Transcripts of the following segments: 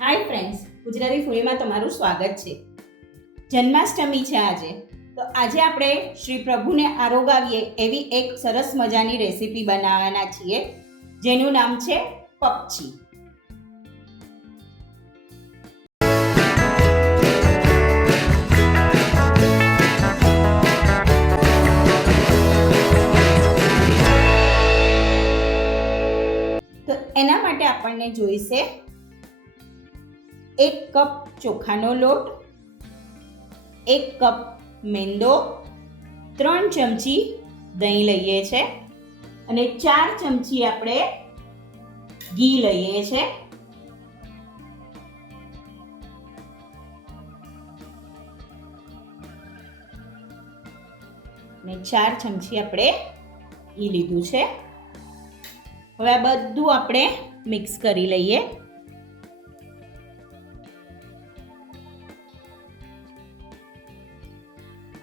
Hi friends Gujarati ફૂડીમાં તમારું સ્વાગત છે. જન્માષ્ટમી છે આજે. તો આજે આપણે શ્રી પ્રભુને આરોગાવીએ એવી એક સરસ મજાની રેસીપી બનાવવાના છીએ, જેનું નામ છે પપચી તો એના માટે આપણને જોઈશે એક કપ ચોખાનો લોટ, એક કપ મેંદો, ત્રણ ચમચી દહીં લઈએ છે અને ચાર ચમચી આપણે ઘી લઈએ છે. ને ચાર ચમચી આપણે ઘી લીધું છે. હવે આ બધું આપણે મિક્સ કરી લઈએ.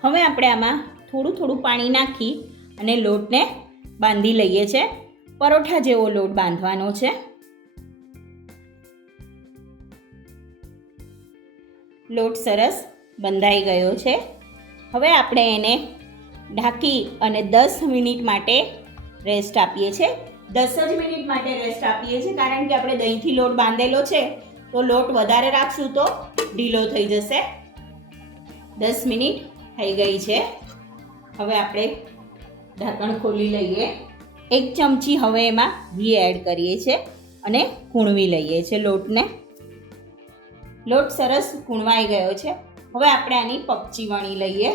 હવે આપણે આમાં થોડું થોડું પાણી નાખી અને લોટને બાંધી લઈએ છે. પરોઠા જેવો લોટ બાંધવાનો છે. લોટ સરસ બંધાઈ ગયો છે. હવે આપણે એને ઢાંકી અને દસ મિનિટ માટે રેસ્ટ આપીએ છીએ દસ જ મિનિટ માટે રેસ્ટ આપીએ છીએ કારણ કે આપણે દહીંથી લોટ બાંધેલો છે. તો લોટ વધારે રાખશું તો ઢીલો થઈ જશે. દસ મિનિટ થઈ ગઈ છે. હવે આપણે ઢાંકણ ખોલી લઈએ. એક ચમચી હવે એમાં ઘી એડ કરીએ છીએ અને કૂણવી લઈએ છીએ લોટને. લોટ સરસ કૂણવાઈ ગયો છે. હવે આપણે આની પપચી વણી લઈએ.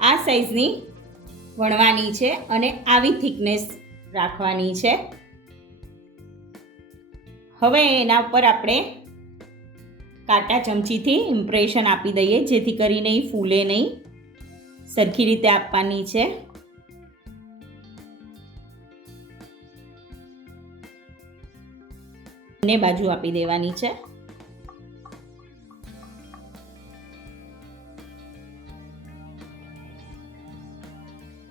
આ સાઈઝની વણવાની છે અને આવી થિકનેસ રાખવાની છે. હવે એના ઉપર આપણે કાંટા ચમચીથી ઇમ્પ્રેશન આપી દઈએ, જેથી કરીને એ ફૂલે નહીં. સરખી રીતે આપવાની છે. બંને બાજુ આપી દેવાની છે.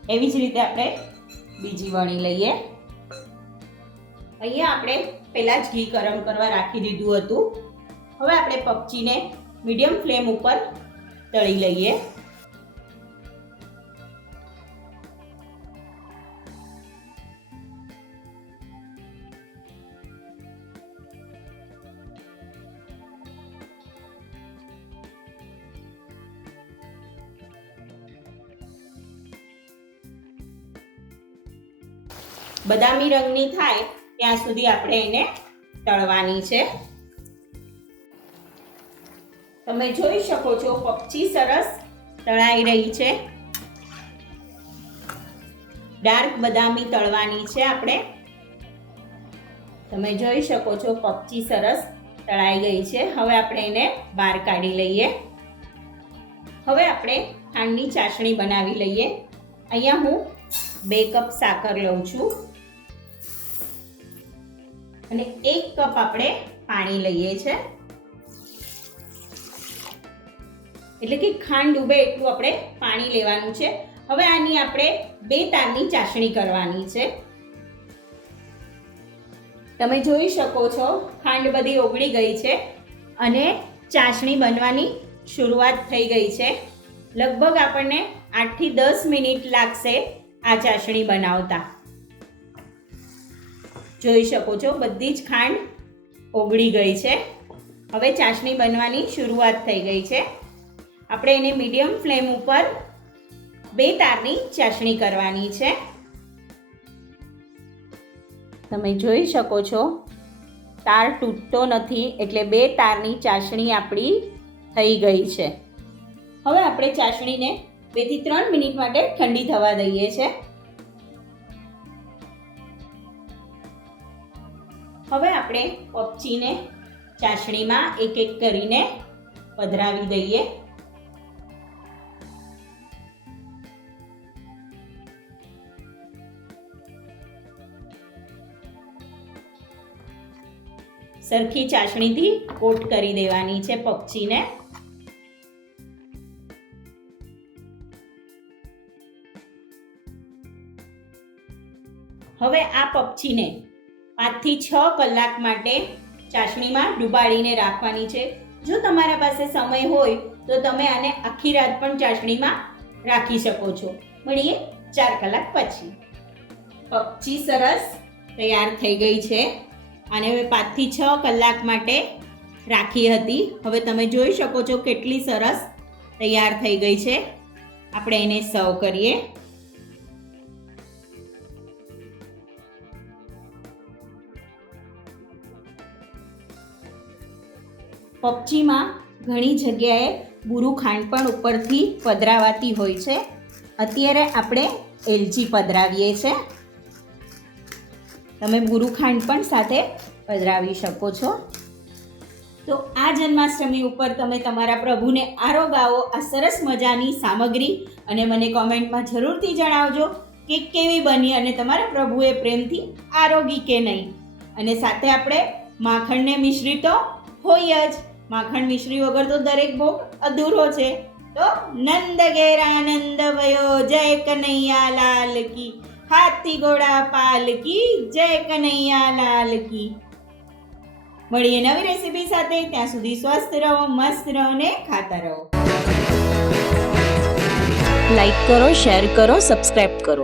એવી જ રીતે આપણે બીજી વણી લઈએ. અહીંયા આપણે પહેલાં જ ઘી ગરમ કરવા રાખી દીધું હતું. હવે આપણે પપચીને મીડિયમ ફ્લેમ ઉપર તળી લઈએ. બદામી રંગની થાય, ત્યાં સુધી આપણે એને તળવાની છે. તમે જોઈ શકો છો પપચી સરસ તળાઈ રહી છે. ડાર્ક બદામી તળવાની છે આપણે. તમે જોઈ શકો છો પપચી સરસ તળાઈ ગઈ છે. હવે આપણે એને બહાર કાઢી લઈએ. હવે આપણે ખાંડની ચાસણી બનાવી લઈએ. અહીંયા હું બે કપ સાકર લઉં છું. અને એક કપ આપણે પાણી લઈએ છે. એટલે કે ખાંડ ડૂબે એટલું આપણે પાણી લેવાનું છે. હવે આની આપણે બે તારની ચાસણી કરવાની છે. તમે જોઈ શકો છો, ખાંડ બધી ઓગળી ગઈ છે અને ચાસણી બનવાની શરૂઆત થઈ ગઈ છે. લગભગ આપણને આઠથી દસ મિનિટ લાગશે આ ચાસણી બનાવતા. જોઈ શકો છો, બધી જ ખાંડ ઓગળી ગઈ છે. હવે ચાસણી બનવાની શરૂઆત થઈ ગઈ છે. આપણે એને મીડિયમ ફ્લેમ ઉપર બે તારની ચાસણી કરવાની છે. તમે જોઈ શકો છો, તાર તૂટતો નથી, એટલે બે તારની ચાસણી આપણી થઈ ગઈ છે. હવે આપણે ચાસણીને બેથી ત્રણ મિનિટ માટે ઠંડી થવા દઈએ છે. હવે આપણે પપચીને ચાસણીમાં એક એક કરીને પધરાવી દઈએ. સરખી ચાસણીથી કોટ કરી દેવાની છે પપચીને. હવે આ પપચીને પાંચથી છ કલાક માટે ચાસણીમાં ડુબાડીને રાખવાની છે. જો તમારા પાસે સમય હોય, તો તમે આને આખી રાત પણ ચાસણીમાં રાખી શકો છો. મળીએ ચાર કલાક પછી. પક્ષી સરસ તૈયાર થઈ ગઈ છે. અને હવે પાંચથી છ કલાક માટે રાખી હતી. હવે તમે જોઈ શકો છો કેટલી સરસ તૈયાર થઈ ગઈ છે. આપણે એને સર્વ કરીએ. પપચીમાં ઘણી જગ્યાએ ગુરુ ખાંડ પણ ઉપરથી પધરાવાતી હોય છે. અત્યારે આપણે એલચી પધરાવીએ છે. તમે બુરું ખાંડ પણ સાથે પધરાવી શકો છો. તો આ જન્માષ્ટમી ઉપર તમે તમારા પ્રભુને આરોગાવો આ સરસ મજાની સામગ્રી અને મને કોમેન્ટમાં જરૂરથી જણાવજો કે કેવી બની અને તમારા પ્રભુએ પ્રેમથી આરોગી કે નહીં. અને સાથે આપણે માખણને મિશ્રિતો હોય જ. માખણ મિશ્રી વગર તો દરેક ભોગ અધૂરો છે. તો નંદ ઘેર આનંદ વયો જય કનૈયા લાલ કી. હાથી ઘોડા પાલ કી, જય કનૈયા લાલ કી. મળીએ નવી રેસીપી સાથે, ત્યાં સુધી સ્વસ્થ રહો, મસ્ત રહો ને ખાતા રહો. લાઈક કરો, શેર કરો સબસ્ક્રાઈબ કરો.